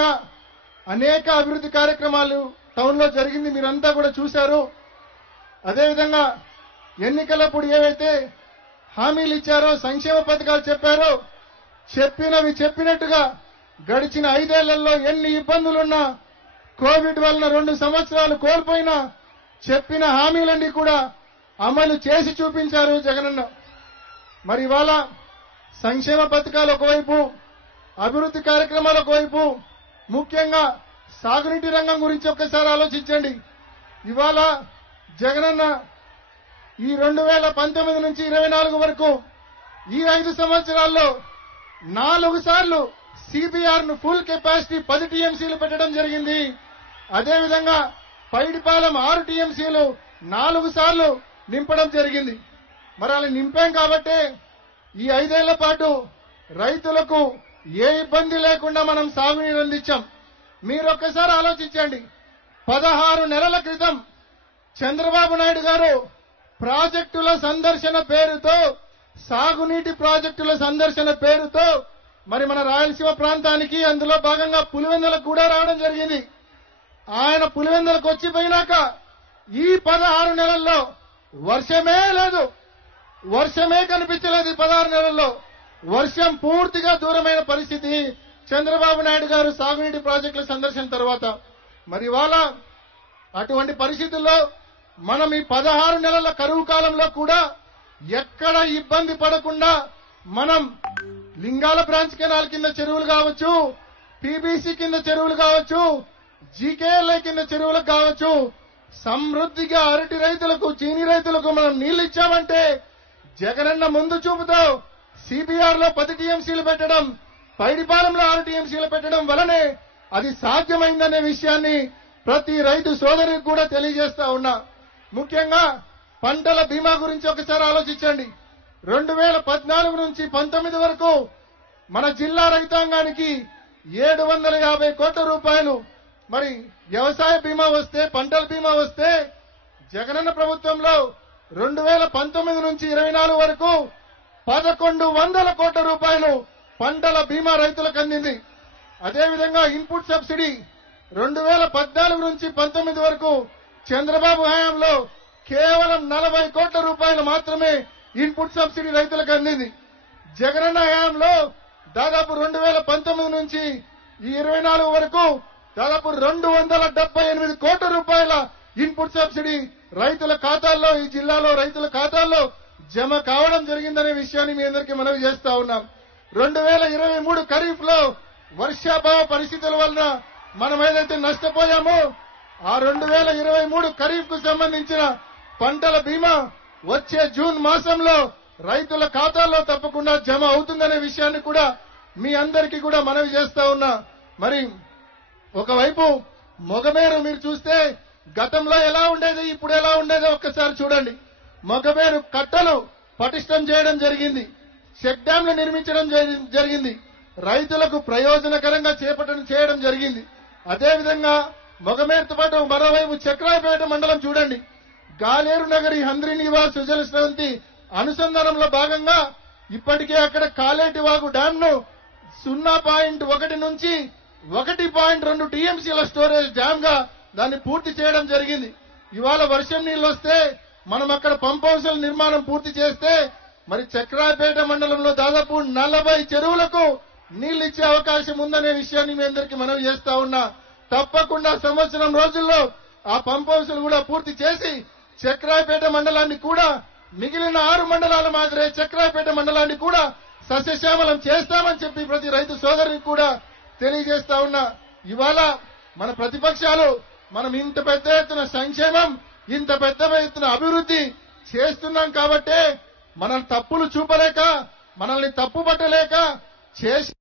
విధంగా అనేక అభివృద్ధి కార్యక్రమాలు టౌన్లో జరిగింది, మీరంతా కూడా చూశారు. అదేవిధంగా ఎన్నికలప్పుడు ఏవైతే హామీలు ఇచ్చారో, సంక్షేమ పథకాలు చెప్పారో, చెప్పినవి చెప్పినట్టుగా గడిచిన 5 ఏళ్లలో ఎన్ని ఇబ్బందులున్నా, కోవిడ్ వలన 2 సంవత్సరాలు కోల్పోయినా చెప్పిన హామీలన్నీ కూడా అమలు చేసి చూపించారు జగనన్న. మరి ఇవాళ సంక్షేమ పథకాలు ఒకవైపు, అభివృద్ధి కార్యక్రమాలు ఒకవైపు, ముఖ్యంగా సాగునీటి రంగం గురించి ఒక్కసారి ఆలోచించండి. ఇవాళ జగనన్న ఈ 2019 నుంచి 24 వరకు ఈ 5 సంవత్సరాల్లో 4 సార్లు సిబిఆర్ ను ఫుల్ కెపాసిటీ 10 టీఎంసీలు పెట్టడం జరిగింది. అదేవిధంగా పైడిపాలెం 6 టీఎంసీలు 4 సార్లు నింపడం జరిగింది. మరి అలా నింపాం కాబట్టి ఈ 5 ఏళ్ల పాటు రైతులకు ఏ ఇబ్బంది లేకుండా మనం సాగునీరు అందించాం. మీరొక్కసారి ఆలోచించండి. 16 నెలల క్రితం చంద్రబాబు నాయుడు గారు ప్రాజెక్టుల సందర్శన పేరుతో, సాగునీటి ప్రాజెక్టుల సందర్శన పేరుతో మరి మన రాయలసీమ ప్రాంతానికి, అందులో భాగంగా పులివెందులకు కూడా రావడం జరిగింది. ఆయన పులివెందులకు వచ్చిపోయినాక ఈ 16 నెలల్లో వర్షమే లేదు, వర్షమే కనిపించలేదు. ఈ 16 నెలల్లో వర్షం పూర్తిగా దూరమైన పరిస్థితి చంద్రబాబు నాయుడు గారు సాగునీటి ప్రాజెక్టుల సందర్శన తర్వాత. మరి ఇవాళ అటువంటి పరిస్థితుల్లో మనం ఈ 16 నెలల కరువు కాలంలో కూడా ఎక్కడ ఇబ్బంది పడకుండా మనం లింగాల బ్రాంచ్ కెనాల్ కింద చెరువులు కావచ్చు, పీబీసీ కింద చెరువులు కావచ్చు, జీకేఎల్ఐ కింద చెరువులకు కావచ్చు, సమృద్ధిగా అరటి రైతులకు, చీనీ రైతులకు మనం నీళ్లు ఇచ్చామంటే జగనన్న ముందు చూపుతో సిబిఆర్ లో 10 టీఎంసీలు పెట్టడం, పైడిపాలెంలో 6 టీఎంసీలు పెట్టడం వలనే అది సాధ్యమైందనే విషయాన్ని ప్రతి రైతు సోదరునికి కూడా తెలియజేస్తా ఉన్నా. ముఖ్యంగా పంటల బీమా గురించి ఒకసారి ఆలోచించండి. 2014 నుంచి 19 వరకు మన జిల్లా రైతాంగానికి 750 కోట్ల రూపాయలు మరి వ్యవసాయ బీమా వస్తే, పంటల బీమా వస్తే, జగనన్న ప్రభుత్వంలో 2019 నుంచి 24 వరకు 1100 కోట్ల రూపాయలు పంటల బీమా రైతులకు అందింది. అదేవిధంగా ఇన్పుట్ సబ్సిడీ 2014 నుంచి 19 వరకు చంద్రబాబు హయాంలో కేవలం 40 కోట్ల రూపాయలు మాత్రమే ఇన్పుట్ సబ్సిడీ రైతులకు అందింది. జగనన్న హయాంలో దాదాపు 2019 నుంచి ఈ 24 వరకు దాదాపు 278 కోట్ల రూపాయల ఇన్పుట్ సబ్సిడీ రైతుల ఖాతాల్లో, ఈ జిల్లాలో రైతుల ఖాతాల్లో జమ కావడం జరిగిందనే విషయాన్ని మీ అందరికీ మనవి చేస్తా ఉన్నాం. 2023 ఖరీఫ్ లో వర్షాభావ పరిస్థితుల వలన మనం ఏదైతే నష్టపోయామో ఆ 2023 ఖరీఫ్ కు సంబంధించిన పంటల బీమా వచ్చే జూన్ మాసంలో రైతుల ఖాతాల్లో తప్పకుండా జమ అవుతుందనే విషయాన్ని కూడా మీ అందరికీ కూడా మనవి చేస్తా ఉన్నా. మరి ఒకవైపు మొగమేరు మీరు చూస్తే గతంలో ఎలా ఉండేది, ఇప్పుడు ఎలా ఉండేదో ఒక్కసారి చూడండి. మొగమేరు కట్టలు పటిష్టం చేయడం జరిగింది, చెక్ డ్యాంలు నిర్మించడం జరిగింది, రైతులకు ప్రయోజనకరంగా చేయడం జరిగింది. అదేవిధంగా మొగమేరుతో పాటు మరోవైపు చక్రాయపేట మండలం చూడండి, గాలేరు నగరి, హంద్రి నివాస్, సుజల స్రవంతి అనుసంధానంలో భాగంగా ఇప్పటికే అక్కడ కాలేటి వాగు డ్యామ్ ను 0.1 నుంచి 1.2 టీఎంసీల స్టోరేజ్ డ్యామ్ గా దాన్ని పూర్తి చేయడం జరిగింది. ఇవాళ వర్షం నీళ్లు వస్తే మనం అక్కడ పంప్ హౌస్ల నిర్మాణం పూర్తి చేస్తే మరి చక్రాయపేట మండలంలో దాదాపు 40 చెరువులకు నీళ్లు ఇచ్చే అవకాశం ఉందనే విషయాన్ని మీ అందరికీ మనవి చేస్తా ఉన్నా. తప్పకుండా సంవత్సరం రోజుల్లో ఆ పంప్ హౌస్లు కూడా పూర్తి చేసి చక్రాయపేట మండలాన్ని కూడా మిగిలిన 6 మండలాల మాదిరే చక్రాయపేట మండలాన్ని కూడా సస్యశ్యామలం చేస్తామని చెప్పి ప్రతి రైతు సోదరునికి కూడా తెలియజేస్తా ఉన్నా. ఇవాళ మన ప్రతిపక్షాలు మనం ఇంత పెద్ద ఎత్తున సంక్షేమం, ఇంత పెద్ద ఎత్తున అభివృద్ధి చేస్తున్నాం కాబట్టే మనం తప్పులు చూపలేక, మనల్ని తప్పు పట్టలేక చేసి